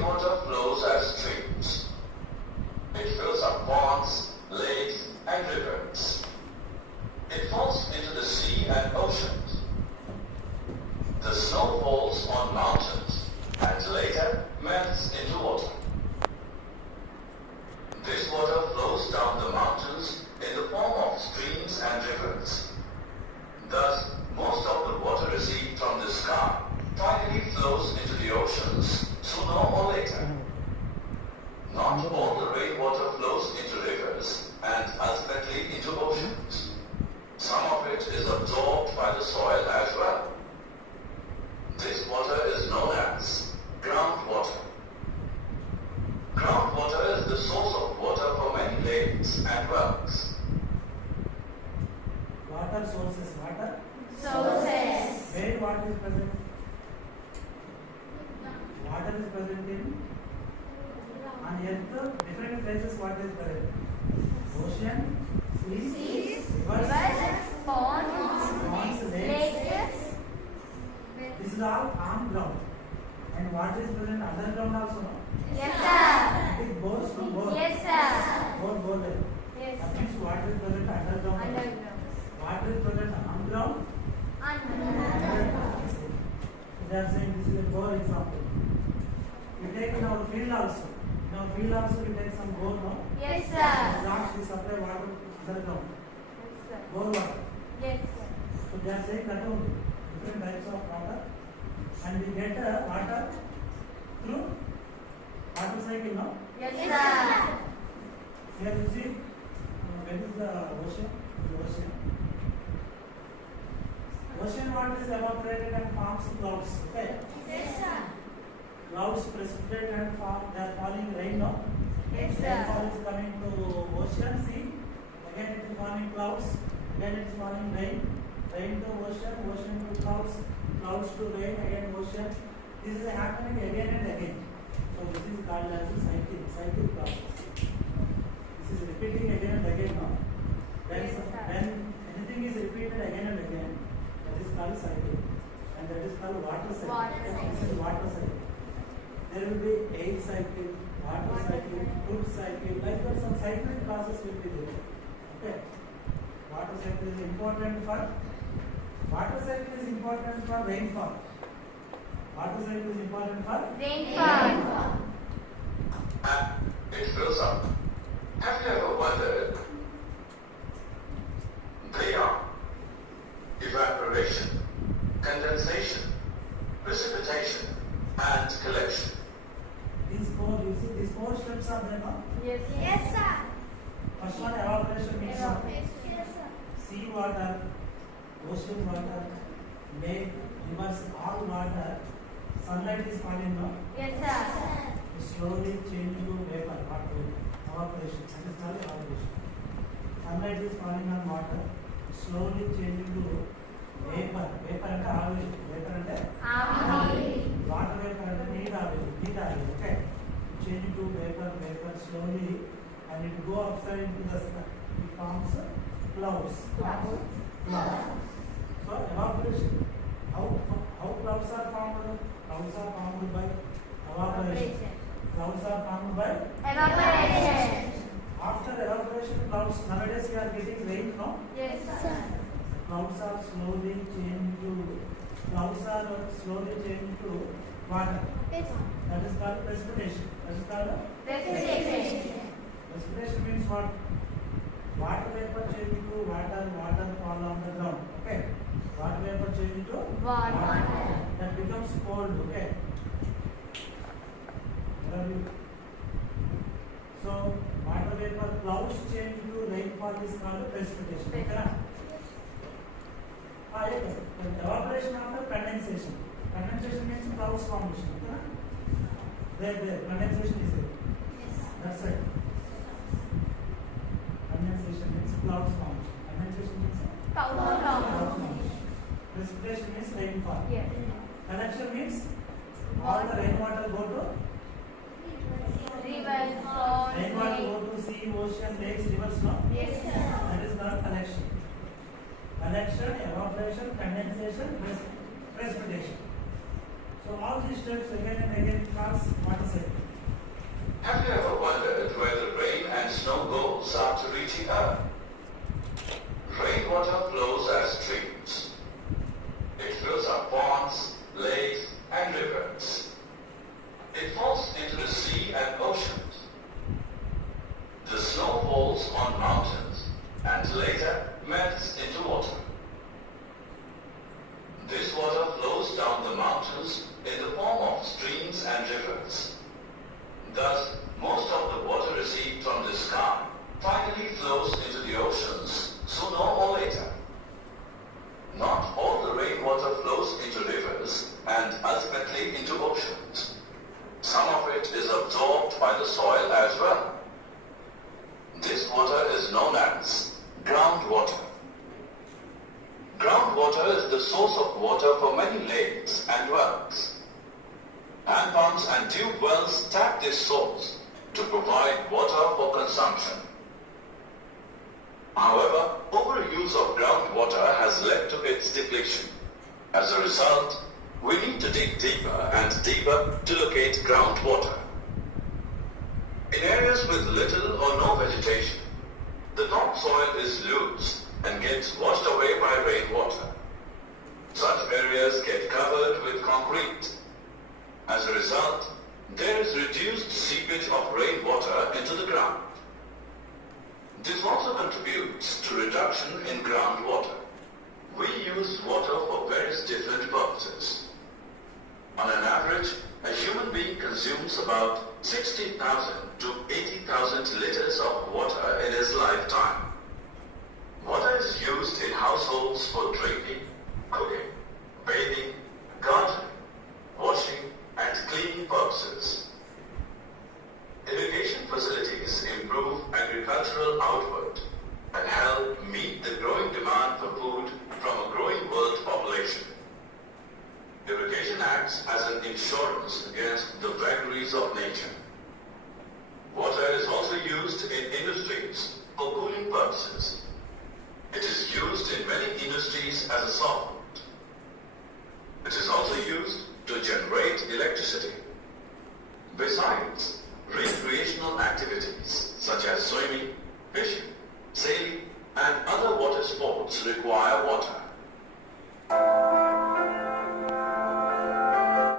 rainwater flows as streams. It fills up ponds, lakes, and rivers. It falls into the sea and oceans. The snow falls on mountains and later melts into water. This water flows down the mountains in the form of streams and rivers. Thus, most of the water received from the sky finally flows into the oceans sooner or later. Not all the rainwater flows into rivers and ultimately into oceans. Some of it is absorbed by the soil as well. This water is known as groundwater. Groundwater is the source of water for many lakes and wells. Water sources. Water Sources. where water is present? Water is present in on earth, different places. Water is present. Ocean, seas, rivers, Ponds, lakes. this is all on ground. And water is present underground also. No? Yes, sir. It is bores from bore. Yes, sir. Bore level. Yes. That means water is present underground. Underground. Water is present on ground. Underground. So they are saying this is a bore example. We take in our field also. In our field also we take some bore, no? Yes, sir. Last we supply water underground. Yes, sir. Bore water. Yes, sir. So they are saying that only different types of water, and we get water through water cycle, no? Yes, sir. Here you see where is the ocean? The ocean. Ocean water is evaporated and forms clouds. Okay. Yes, sir. Clouds precipitate and form. They are falling rain, no? Yes, Rainfall sir. is coming to ocean, sea. Again it is forming clouds. Again it is forming rain. Rain to ocean, ocean to clouds, clouds to rain, again ocean. This is happening again and again. So this is called as a cycle process. This is repeating again and again now. When anything is repeated again and again, that is called cycle. And that is called water cycle. Water cycle. This is water cycle. There will be air cycle, water cycle, food cycle, like that some cyclic process will be there. Okay. Water cycle is important for rainfall. Water cycle is important for Rainfall. And it fills up. Have you ever wondered? They are evaporation, condensation, precipitation, and collection. These four, you see, these four steps are there, no? Yes, Yes, sir. First one, evaporation means what? Yes, sir. Sea water, ocean water, lake, rivers, all water. Sunlight is falling, no? Yes, sir. It slowly changing to vapor, hot vapor, evaporation. That is called evaporation. Sunlight is falling on water, slowly changing to vapor. Vapor and average. Vapor and water vapor and need average. Okay. Changing to vapor slowly, and it go upside into the sky. It forms clouds. So evaporation. How clouds are formed? Clouds are formed by evaporation. Clouds are formed by Evaporation. after evaporation. Clouds nowadays we are getting rain, no? Yes, sir. Clouds are slowly changing to water. That is called precipitation. Precipitation. Precipitation means what? Water vapor changing to water fall on the ground. Okay. Water vapor changing to Water. that becomes cold. Okay. Where are you? So water vapor clouds change to rainfall is called precipitation. Okay, na? Yes. Evaporation after condensation. Condensation means clouds formation. Okay, na? There. Condensation is there. That's right. Condensation means clouds formation. Condensation means clouds formation. Precipitation means rainfall. Yes. Collection means all the rainwater go to Rivers, ponds, rainwater lakes. go to sea, ocean, lakes, rivers. No. Yes, sir. That is called collection. Collection, evaporation, condensation, precipitation. So So all these steps again and again cause water cycle. Have you ever wondered where the rain and snow goes after reaching Earth? Rainwater flows as streams. It fills up ponds, lakes, and rivers. It falls into the sea and oceans. The snow falls on mountains and later melts into water. This water flows down the mountains in the form of streams and rivers. Thus, most of the water received from the sky finally flows into the oceans sooner or later. Not all the rainwater flows into rivers and ultimately into oceans. Some of it is absorbed by the soil as well. This water is known as groundwater. Groundwater is the source of water for many lakes and wells. Hand pumps and tube wells tap this source to provide water for consumption. However, overuse of groundwater has led to its depletion. As a result, we need to dig deeper and deeper to locate groundwater. In areas with little or no vegetation, the topsoil is loose and gets washed away by rainwater. Such areas get covered with concrete. As a result, there is reduced seepage of rainwater into the ground. This also contributes to reduction in groundwater. We use water for various different purposes. On an average, a human being consumes about 60,000 to 80,000 liters of water in his lifetime. Water is used in households for drinking, cooking, bathing, gardening, washing, and cleaning purposes.